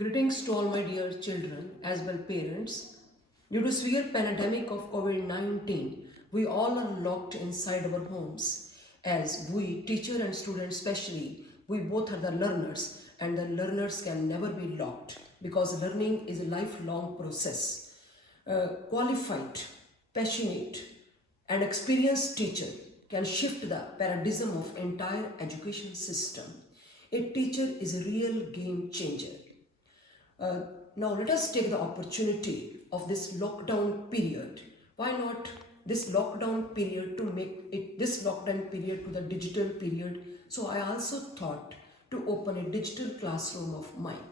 Greetings to all my dear children as well parents. Due to severe pandemic of COVID-19, we all are locked inside our homes. As we, teacher and student especially, we both are the learners and the learners can never be locked because learning is a lifelong process. A qualified, passionate and experienced teacher can shift the paradigm of entire education system. A teacher is a real game changer. Now let us take the opportunity of this lockdown period. Why not this lockdown period to make it this lockdown period to the digital period? So I also thought to open a digital classroom of mine.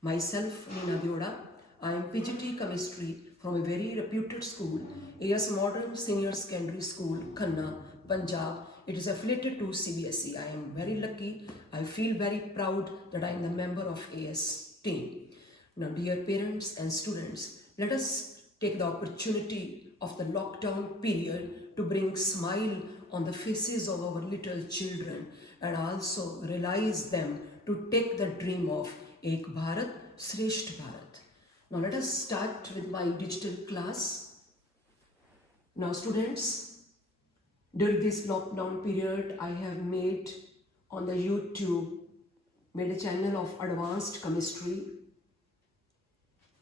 Myself, Neena Dioda, I am PGT Chemistry from a very reputed school, AS Modern Senior Secondary School, Khanna, Punjab. It is affiliated to CBSE. I am very lucky. I feel very proud that I am the member of AS team. Now, dear parents and students, let us take the opportunity of the lockdown period to bring smile on the faces of our little children and also realize them to take the dream of Ek Bharat, Shresht Bharat. Now, let us start with my digital class. Now, students, during this lockdown period, I have made on the YouTube, made a channel of advanced chemistry.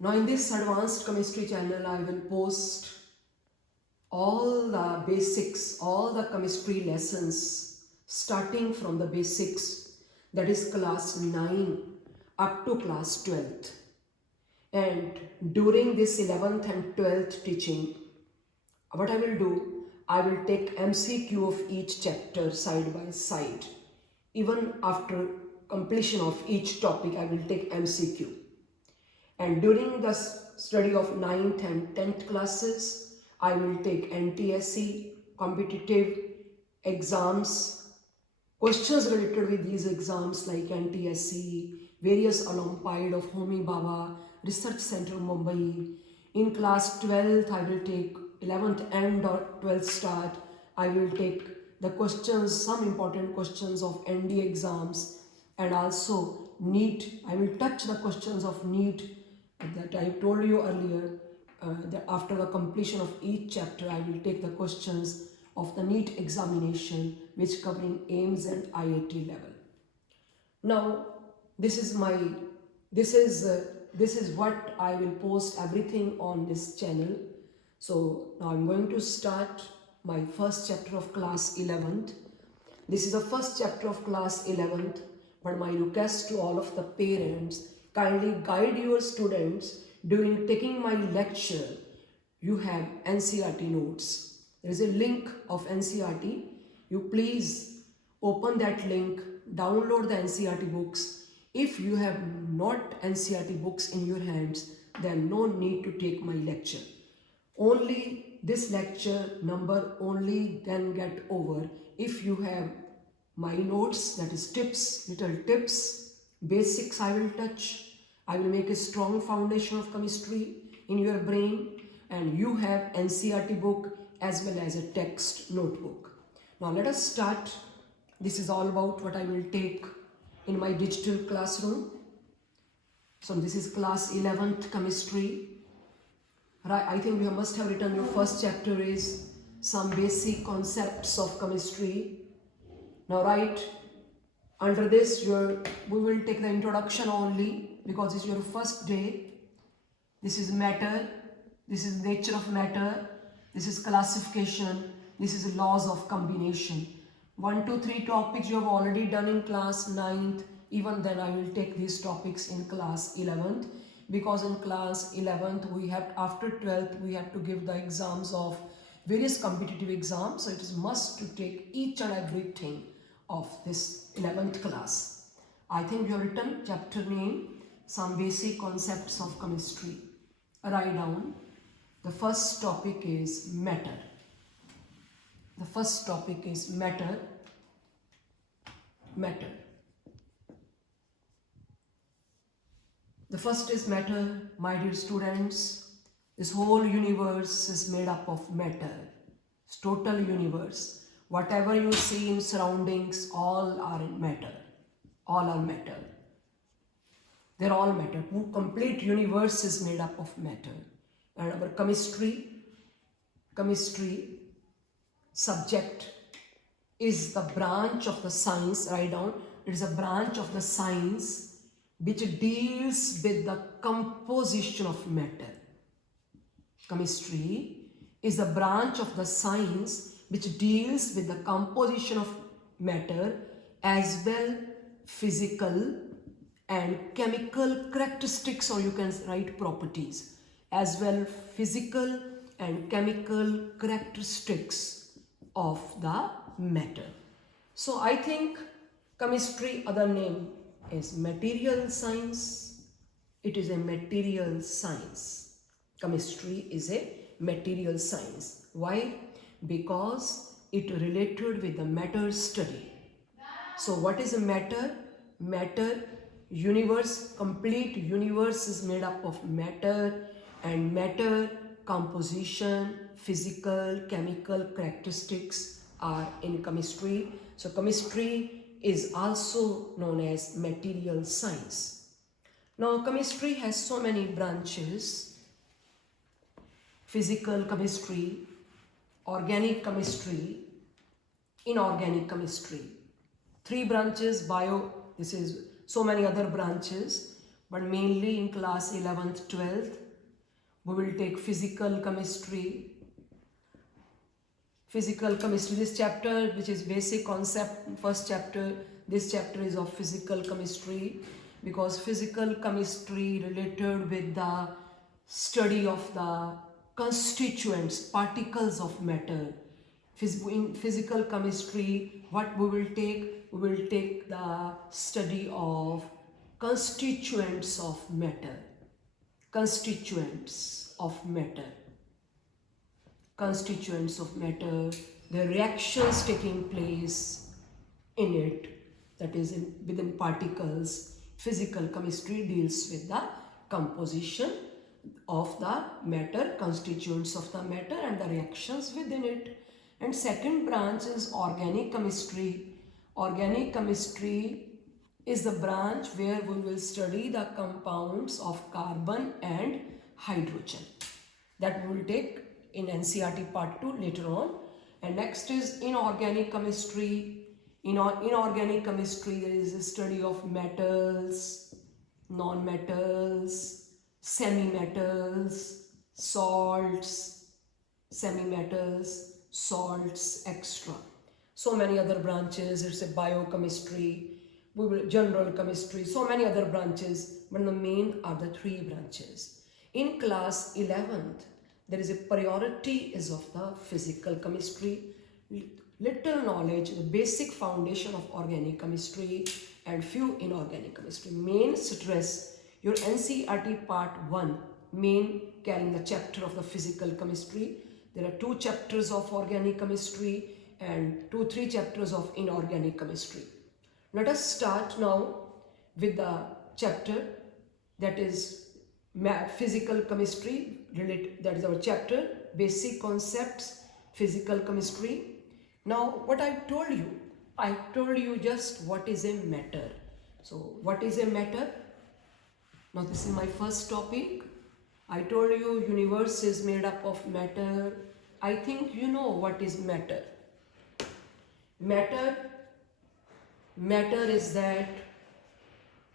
Now in this advanced chemistry channel, I will post all the basics, all the chemistry lessons starting from the basics, that is class 9 up to class 12th. And during this 11th and 12th teaching, what I will do, I will take MCQ of each chapter side by side. Even after completion of each topic, I will take MCQ. And during the study of 9th and 10th classes, I will take NTSE, competitive exams, questions related with these exams like NTSE, various Olympiad of Homi Baba, Research Center Mumbai. In class 12th, I will take 11th end or 12th start. I will take the questions, some important questions of ND exams and also NEET. I will touch the questions of NEET that I told you earlier, that after the completion of each chapter, I will take the questions of the NEET examination, which covering AIMS and IIT level. Now, this is what I will post everything on this channel. So now I'm going to start my first chapter of class 11th. This is the first chapter of class 11th, but my request to all of the parents, kindly guide your students during taking my lecture. You have NCERT notes. There is a link of NCERT. You please open that link, download the NCERT books. If you have not NCERT books in your hands, then no need to take my lecture. Only this lecture number only then get over if you have my notes, that is tips, little tips, basics I will touch. I will make a strong foundation of chemistry in your brain, and you have NCERT book as well as a text notebook. Now let us start. This is all about what I will take in my digital classroom. So this is class 11th chemistry. I think you must have written your first chapter is some basic concepts of chemistry. Now write under this we will take the introduction only because it's your first day. This is matter, this is nature of matter, this is classification, this is laws of combination. 1, 2, 3 topics you have already done in class 9th. Even then I will take these topics in class 11th, because in class 11th we have, after 12th we have to give the exams of various competitive exams. So it is must to take each and everything of this 11th class. I think you have written chapter name, some basic concepts of chemistry. Write down. The first topic is matter. The first topic is matter. Matter. The first is matter, my dear students. This whole universe is made up of matter. It's total universe. Whatever you see in surroundings, all are in matter. All are matter. They're all matter. Complete universe is made up of matter. And our chemistry subject is the branch of the science, write down, it is a branch of the science which deals with the composition of matter. Chemistry is a branch of the science which deals with the composition of matter as well physical and chemical characteristics, or you can write properties, as well physical and chemical characteristics of the matter. So I think chemistry, other name is material science. It is a material science. Chemistry is a material science. Why? Because it related with the matter study. So what is a matter? Matter, universe, complete universe is made up of matter, and matter composition, physical, chemical characteristics are in chemistry. So chemistry is also known as material science. Now chemistry has so many branches: physical chemistry, organic chemistry, inorganic chemistry. 3 branches, bio, this is so many other branches, but mainly in class 11th, 12th, we will take physical chemistry. Physical chemistry, this chapter, which is basic concept, first chapter, this chapter is of physical chemistry, because physical chemistry related with the study of the constituents, particles of matter. In physical chemistry, what we will take? We will take the study of constituents of matter. Constituents of matter. Constituents of matter, the reactions taking place in it, that is within particles. Physical chemistry deals with the composition of the matter, constituents of the matter and the reactions within it. And second branch is organic chemistry. Organic chemistry is the branch where we will study the compounds of carbon and hydrogen. That we will take in NCERT part 2 later on. And next is inorganic chemistry. In inorganic chemistry, there is a study of metals, non-metals, semi-metals, salts, semi-metals, salts, extra. So many other branches. It's a biochemistry, general chemistry, so many other branches, but the main are the 3 branches. In class 11th, there is a priority is of the physical chemistry, little knowledge, the basic foundation of organic chemistry and few inorganic chemistry. Main stress, your NCERT part 1, main carrying the chapter of the physical chemistry. There are 2 chapters of organic chemistry and 2-3 chapters of inorganic chemistry. Let us start now with the chapter that is physical chemistry. That is our chapter, basic concepts, physical chemistry. Now what I told you just what is a matter. So what is a matter? Now this is my first topic. I told you universe is made up of matter. I think you know what is matter. Matter is that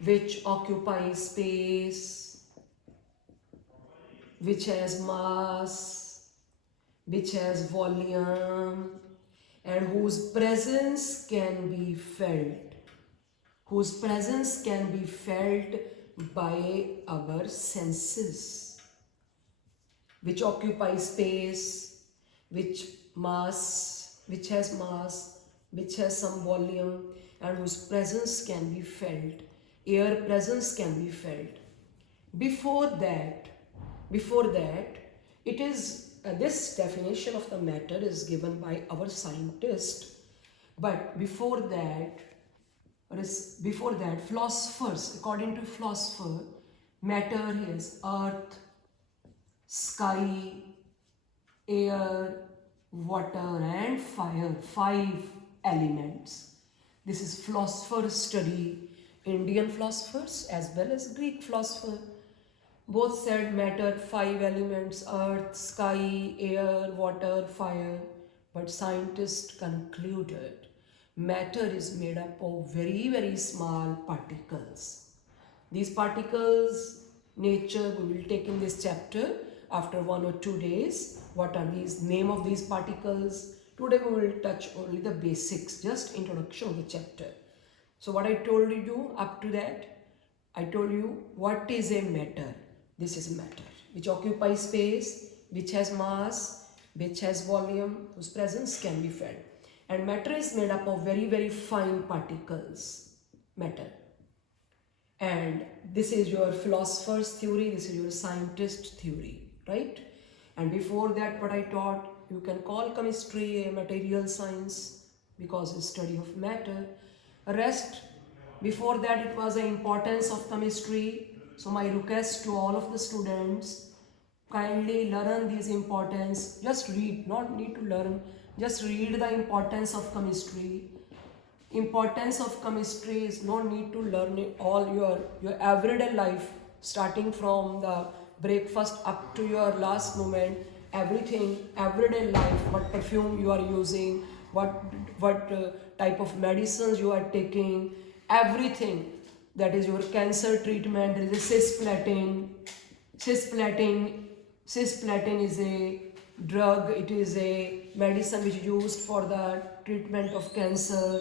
which occupies space, which has mass, which has volume, and whose presence can be felt. Whose presence can be felt by our senses. Which occupies space, which has mass, which has some volume, and whose presence can be felt. Air presence can be felt. Before that, it is this definition of the matter is given by our scientist. But before that, philosophers, according to philosopher, matter is earth, sky, air, water and fire, 5 elements. This is philosopher study, Indian philosophers as well as Greek philosopher. Both said matter, five elements, earth, sky, air, water, fire. But scientists concluded matter is made up of very, very small particles. These particles, nature, we will take in this chapter after 1 or 2 days. What are these? Name of these particles. Today we will touch only the basics, just introduction of the chapter. So what I told you up to that, I told you what is a matter. This is matter, which occupies space, which has mass, which has volume, whose presence can be felt. And matter is made up of very, very fine particles. Matter. And this is your philosopher's theory, this is your scientist theory, right? And before that, what I taught, you can call chemistry a material science because it's study of matter. Rest, before that it was the importance of chemistry. So my request to all of the students, kindly learn these importance. Just read, not need to learn, just read the importance of chemistry. Importance of chemistry is no need to learn it all your everyday life, starting from the breakfast up to your last moment, everything, everyday life, what perfume you are using, what type of medicines you are taking, everything. That is your cancer treatment. There is a cisplatin is a drug, it is a medicine which is used for the treatment of cancer.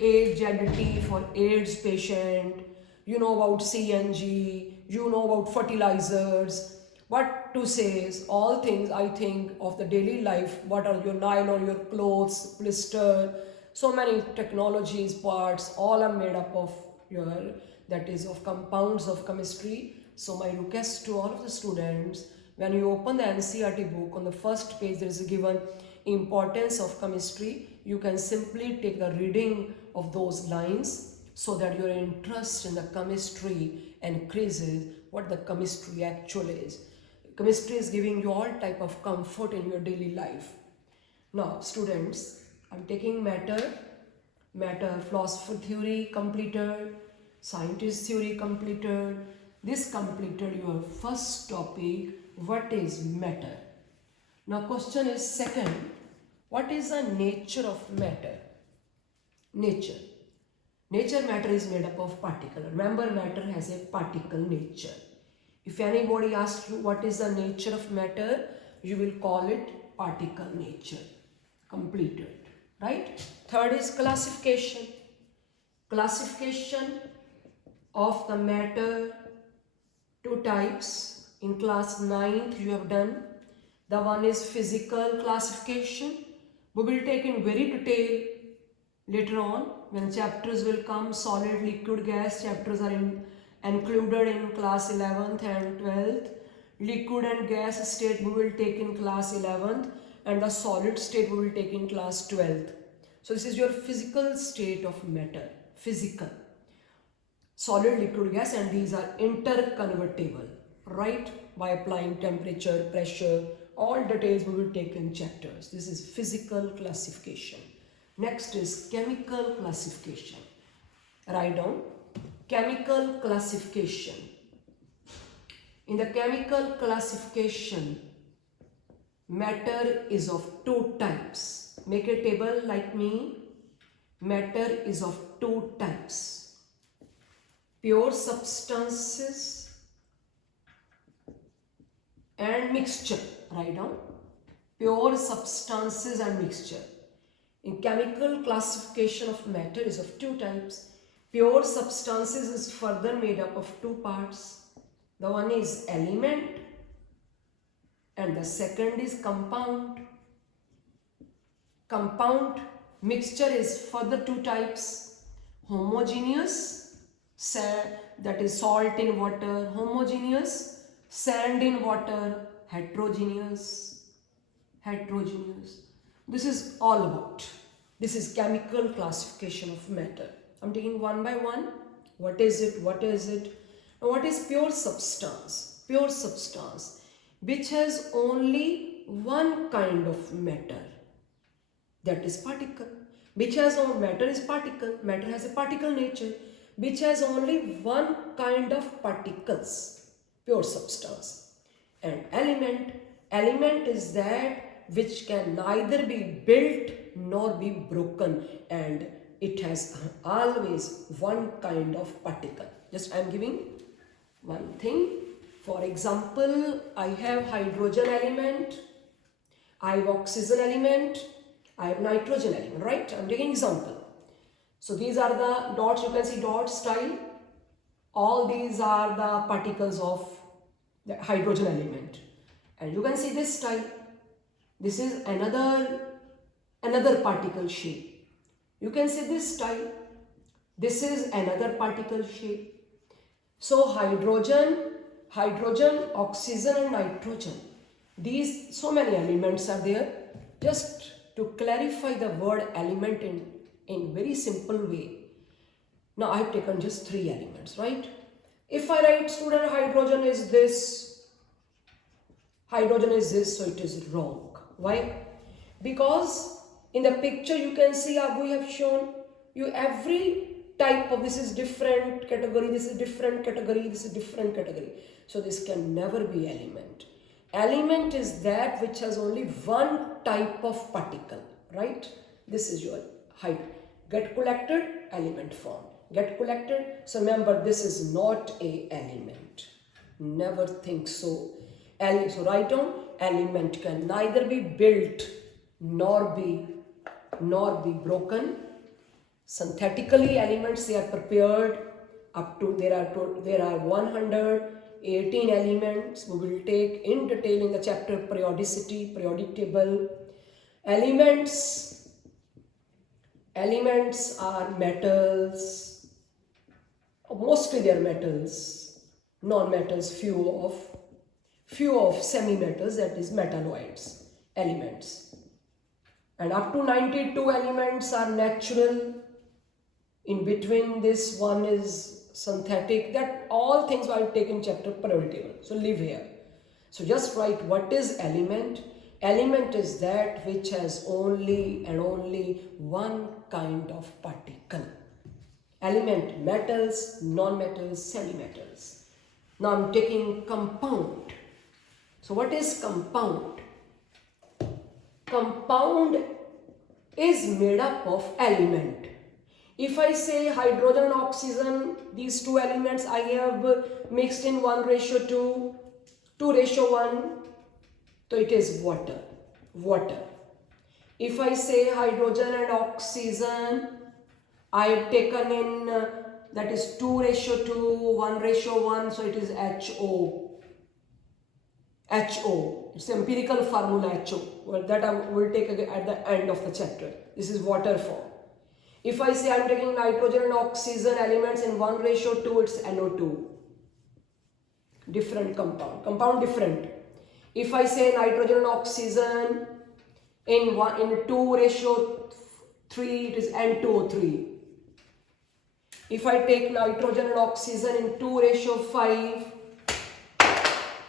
AZT for AIDS patient. You know about CNG, you know about fertilizers. What to say is all things I think of the daily life. What are your nylon, your clothes, blister, so many technologies, parts, all are made up of your, that is of compounds of chemistry. So my request to all of the students, when you open the NCERT book, on the first page there is a given importance of chemistry. You can simply take the reading of those lines so that your interest in the chemistry increases, what the chemistry actually is. Chemistry is giving you all type of comfort in your daily life. Now students, I'm taking matter, philosopher theory completed, scientist theory completed. This completed your first topic, what is matter. Now question is second, what is the nature of matter? Nature matter is made up of particle. Remember, matter has a particle nature. If anybody asks you what is the nature of matter, you will call it particle nature. Completed, right? Third is classification. Classification of the matter, two types. In class 9th you have done. The one is physical classification. We will take in very detail later on when chapters will come. Solid, liquid, gas chapters are included in class 11th and 12th. Liquid and gas state we will take in class 11th, and the solid state we will take in class 12th. So this is your physical state of matter. Physical, solid, liquid, gas, and these are interconvertible, right? By applying temperature, pressure, all details we will take in chapters. This is physical classification. Next is chemical classification. Write down chemical classification. In the chemical classification, matter is of two types. Make a table like me. Matter is of two types. Pure substances and mixture. Write down pure substances and mixture. In chemical classification of matter is of two types. Pure substances is further made up of two parts. The one is element and the second is compound. Compound mixture is further two types. Homogeneous, that is salt in water. Homogeneous, sand in water. Heterogeneous. This is all about. This is chemical classification of matter. I'm taking one by one. What is it? Now, what is pure substance? Pure substance, which has only one kind of matter, that is particle. Which has no matter is particle. Matter has a particle nature. which has only one kind of particles, pure substance. And element is that which can neither be built nor be broken, and it has always one kind of particle. Just I am giving one thing. For example, I have hydrogen element, I have oxygen element, I have nitrogen element, right? I am taking example. So these are the dots, you can see dot style. All these are the particles of the hydrogen element. And you can see this style. This is another particle shape. You can see this style. This is another particle shape. So hydrogen, oxygen and nitrogen. These so many elements are there. Just to clarify the word element in very simple way. Now I have taken just 3 elements, right? If I write student hydrogen is this, so it is wrong. Why? Because in the picture you can see we have shown you every type of, this is different category, this is different category, this is different category. So this can never be element. Element is that which has only one type of particle, right? This is your height. Get collected, element form. Get collected. So remember, this is not a element. Never think so. So write down, element can neither be built nor be broken. Synthetically, elements, they are prepared up to, there are 118 elements. We will take in detail in the chapter periodicity, periodic table. Elements are metals. Mostly they are metals, non-metals, few of semi-metals, that is metalloids, elements. And up to 92 elements are natural. In between this one is synthetic. That all things I will take in chapter periodic table. So leave here. So just write what is element. Element is that which has only and only one kind of particle. Element, metals, non-metals, semi-metals. Now I am taking compound. So what is compound? Compound is made up of element. If I say hydrogen and oxygen, these two elements I have mixed in 1:2, 2:1, so it is water. If I say hydrogen and oxygen, I have taken in that is 2:2, 1:1, so it is HO. It's empirical formula HO. Well, that I will take at the end of the chapter. This is water form. If I say I am taking nitrogen and oxygen elements in 1:2, it's NO2. Different compound different. If I say nitrogen and oxygen in 2:3, it is N2O3. If I take nitrogen and oxygen in 2:5,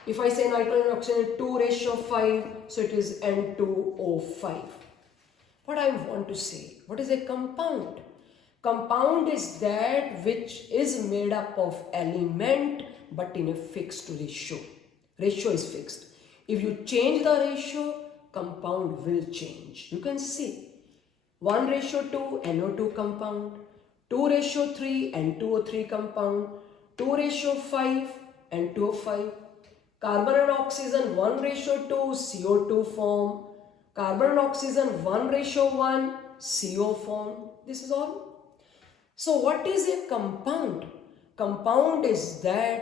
if I say nitrogen and oxygen in 2:5, so it is N2O5. What I want to say, what is a compound? Compound is that which is made up of element but in a fixed ratio. Ratio is fixed. If you change the ratio, compound will change. You can see 1:2 NO2 compound, 2:3 N2O3 compound, 2:5 N2O5. Carbon and oxygen 1:2 CO2 form. Carbon and oxygen 1:1 CO form. This is all. So what is a compound? Compound is that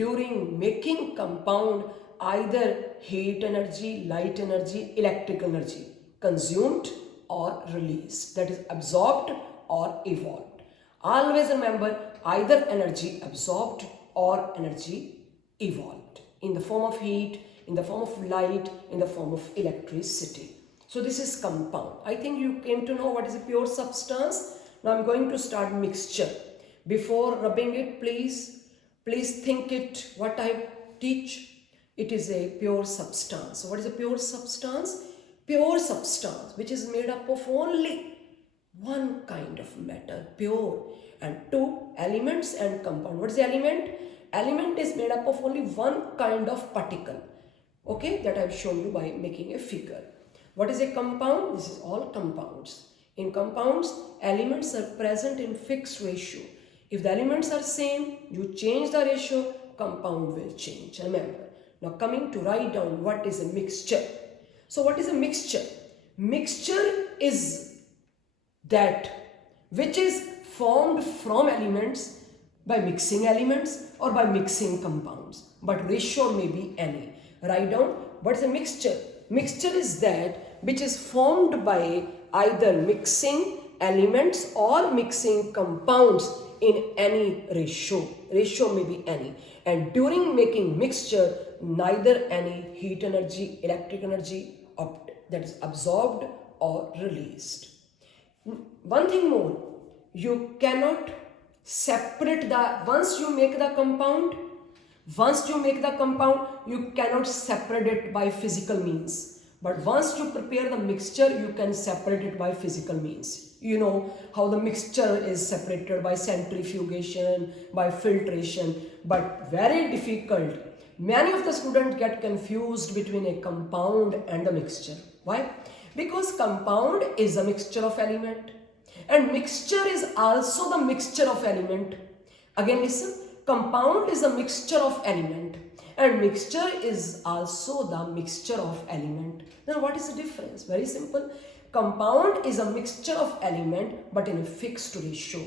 during making compound, either heat energy, light energy, electric energy consumed or released, that is absorbed or evolved. Always remember, either energy absorbed or energy evolved in the form of heat, in the form of light, in the form of electricity. So this is compound. I think you came to know what is a pure substance. Now I'm going to start mixture. Before rubbing it, please think it, what I teach. It is a pure substance. So what is a pure substance? Pure substance which is made up of only one kind of matter, pure. And two, elements and compound. What is the element? Element is made up of only one kind of particle. Okay, that I have shown you by making a figure. What is a compound? This is all compounds. In compounds, elements are present in fixed ratio. If the elements are same, you change the ratio, compound will change. Remember. Now coming to write down what is a mixture. So what is a mixture? Mixture is that which is formed from elements by mixing elements or by mixing compounds. But ratio may be any. Write down what is a mixture. Mixture is that which is formed by either mixing elements or mixing compounds in any ratio. Ratio may be any. And during making mixture, neither any heat energy, electric energy that is absorbed or released. One thing more, you cannot separate once you make the compound, you cannot separate it by physical means. But once you prepare the mixture, you can separate it by physical means. You know how the mixture is separated by centrifugation, by filtration, but very difficult. Many of the students get confused between a compound and a mixture. Why? Because compound is a mixture of element and mixture is also the mixture of element. Again listen, compound is a mixture of element and mixture is also the mixture of element. Then what is the difference? Very simple. Compound is a mixture of element but in a fixed ratio.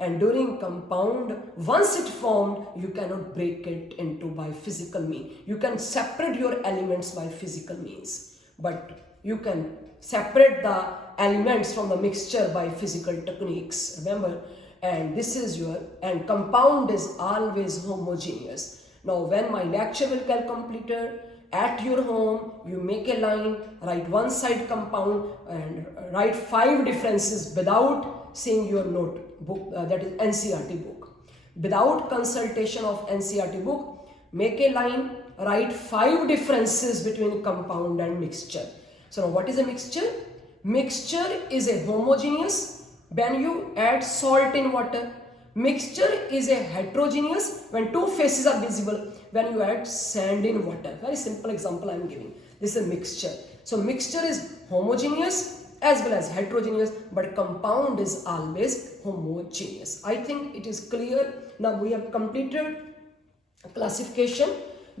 And during compound, once it formed, you cannot break it into by physical means. You can separate your elements by physical means. But you can separate the elements from the mixture by physical techniques. Remember? And this is and compound is always homogeneous. Now when my lecture will get completed, at your home, you make a line, write one side compound and write 5 differences without seeing your notebook, that is NCERT book. Without consultation of NCERT book, make a line, write 5 differences between compound and mixture. So now what is a mixture? Mixture is a homogeneous when you add salt in water. Mixture is a heterogeneous when 2 phases are visible when you add sand in water. Very simple example I am giving. This is a mixture. So mixture is homogeneous as well as heterogeneous, but compound is always homogeneous. I think it is clear. Now we have completed classification.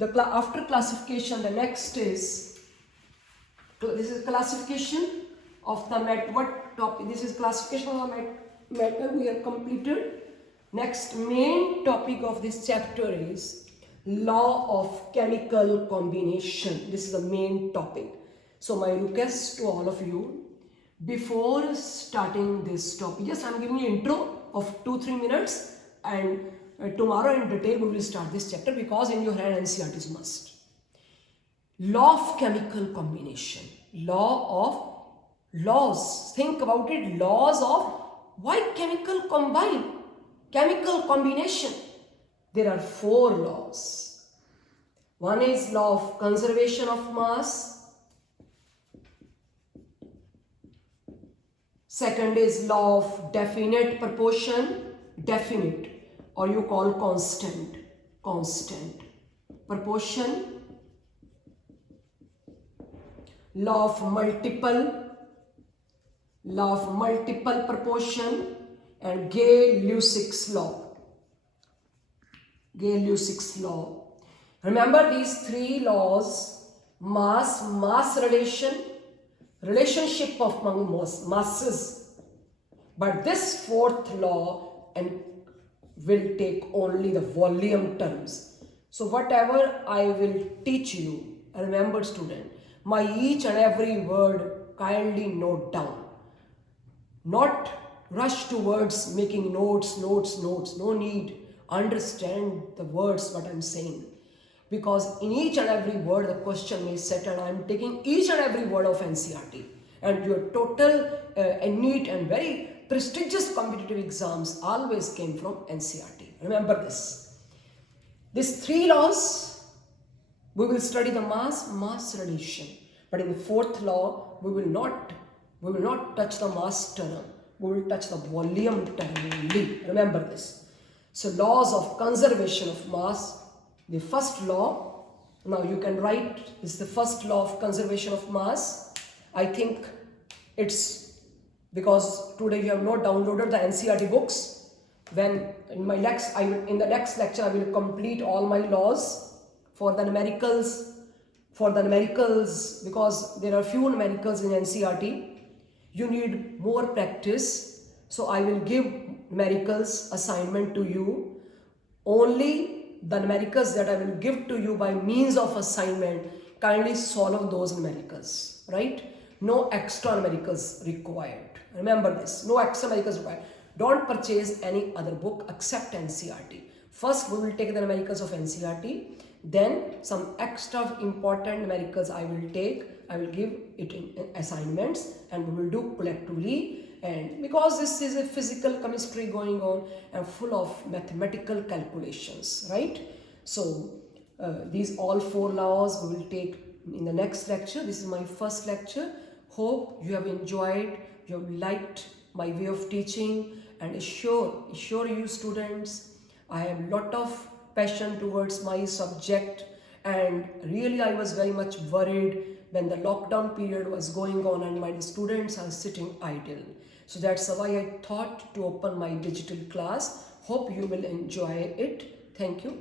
After classification, the next is, this is classification of the matter. What topic? This is classification of the matter we have completed. Next main topic of this chapter is law of chemical combination. This is the main topic. So my request to all of you, before starting this topic, just I am giving you intro of 2-3 minutes, and tomorrow in detail we will start this chapter because in your hand NCERT is must. Law of chemical combination. Laws. Think about it. Laws of why chemical combine. Chemical combination. There are 4 laws. One is law of conservation of mass. Second is law of definite proportion. Definite, or you call constant. Proportion. Law of multiple proportion. And Gay-Lussac's law. Remember these 3 laws: mass relationship of among masses. But this 4th law will take only the volume terms. So whatever I will teach you, remember student, my each and every word kindly note down. Not rush towards making notes. No need. Understand the words what I am saying. Because in each and every word the question may set, and I am taking each and every word of NCERT. And your total neat and very prestigious competitive exams always came from NCERT. Remember this. These 3 laws, we will study the mass relation. But in the 4th law, we will not touch the mass term. We will touch the volume tangibly. Remember this. So laws of conservation of mass. The first law, now you can write, is the first law of conservation of mass. I think it's because today you have not downloaded the NCERT books. When in the next lecture I will complete all my laws for the numericals. For the numericals, because there are few numericals in NCERT, you need more practice. So I will give numericals assignment to you. Only the numericals that I will give to you by means of assignment, kindly solve those numericals, right? No extra numericals required. Remember this, no extra numericals required. Don't purchase any other book except NCERT. First, we will take the numericals of NCERT. Then some extra important numericals I will take. I will give it in assignments and we will do collectively. And because this is a physical chemistry going on and full of mathematical calculations, right? So these all 4 laws we will take in the next lecture. This is my first lecture. Hope you have enjoyed, you have liked my way of teaching, and assure you students, I have a lot of passion towards my subject, and really I was very much worried when the lockdown period was going on and my students are sitting idle. So that's why I thought to open my digital class. Hope you will enjoy it. Thank you.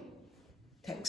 Thanks.